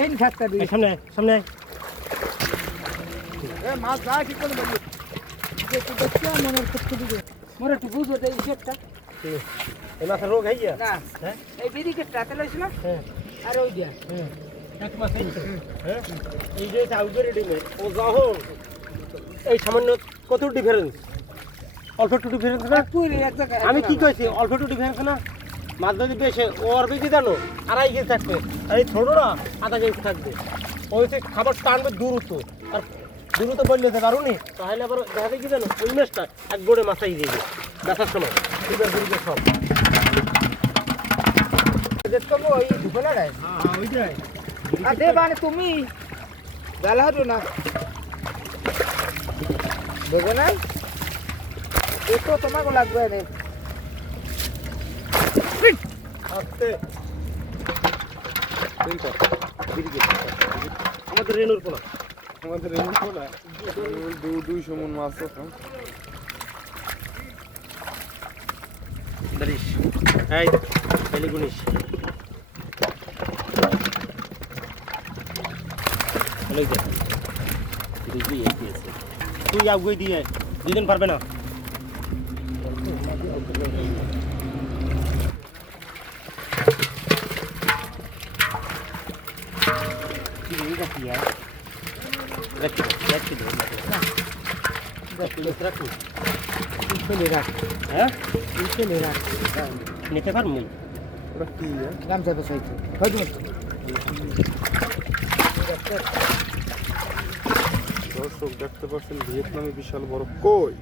এই ছাড়টা দিই সামনে সামনে মাছ যা ঠিক করে বলি একটু দেখতে মনের করতে দিবে মোরে একটু বুঝো দেই সেটটা এই মাছের রোগ হয়ে গিয়া না হ্যাঁ এই বিড়িকেটটা তেল হইছে না হ্যাঁ আর ওই দিয়া এক মাস হয়েছে হ্যাঁ এই যে আউটডোর রেডিমেড ও যখন এই সামান্য কত ডিফারেন্স অল্প একটু ডিফারেন্স না পুরি এক জায়গায় আমি কি কইছি অল্প একটু ডিফারেন্স না মাছ যদি বেশি ওর বেশি জানো 2.5 কেজি থাকবে আর এই ছোটরা 0.5 কেজি থাকবে ওই যে খাবার টানবে দূরত্ব আর দূরত্ব বললে যে পারুনি তাহলে আবার দেখা যায় কি জানো ওই মাছটা এক গোড়ে মাছাই যাবে দেখার সময় দুবার ঘুরিয়ে সব দেখো ওই দুপুরে রে হ্যাঁ ওইটাই আর দে মানে তুমি বেলা হতো না দেখো না দেখো তোমাকে লাগবে রে আস্তে আমাদের রেনুর পোনা আমাদের এই না 200 মন মাছ আছে দাঁড়িস এই পেলি গুনিস হ্যালো যা বুঝবি এই আছে তুই আগুই দিয়ে দুদিন পারবে না কি এটা কি है রাখি দে রাখি চলে রাখ হ্যাঁ চলে রাখ নিতে পারবো ওটা কি গামছা বসাইছো হয়তো দর্শক দেখতে পাচ্ছেন ভিয়েতনামে বিশাল বড় কই